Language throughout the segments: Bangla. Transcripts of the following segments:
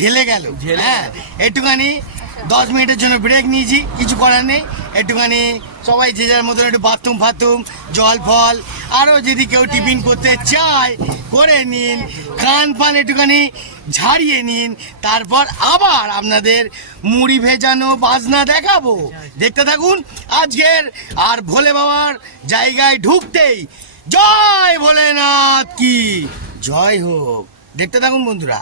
ঝেলে গেল। হ্যাঁ, একটুখানি 10 মিনিটের জন্য ব্রেক নিয়েছি, কিছু করার নেই। একটুখানি সবাই যে যার মতন একটু বাথরুম ফাথরুম, জল ফল, আরও যদি কেউ টিফিন করতে চায় করে নিন, কান ফান একটুখানি ঝাড়িয়ে নিন, তারপর আবার আপনাদের মুড়ি ভেজানো বাজনা দেখাবো। দেখতে থাকুন আজকের। আর ভোলে বাবার জায়গায় ঢুকতেই জয় ভোলেনাথ কি জয় হোক। দেখতে থাকুন বন্ধুরা।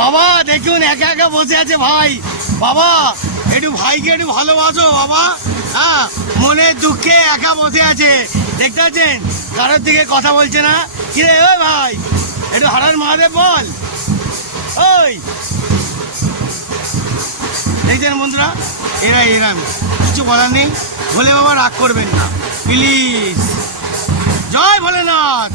বাবা দেখুন একা একা বসে আছে ভাই। বাবা একটু ভাইকে একটু ভালোবাসো বাবা। হ্যাঁ, মনের দুঃখে একা বসে আছে, দেখতে পাচ্ছেন কারোর দিকে কথা বলছে না। কিরে ওই ভাই, একটু হারার মহাদেব বল। ওই দেখছেন বন্ধুরা, এরাম কিছু বলার নেই। ভোলে বাবা রাগ করবেন না প্লিজ। জয় ভোলেনাথ।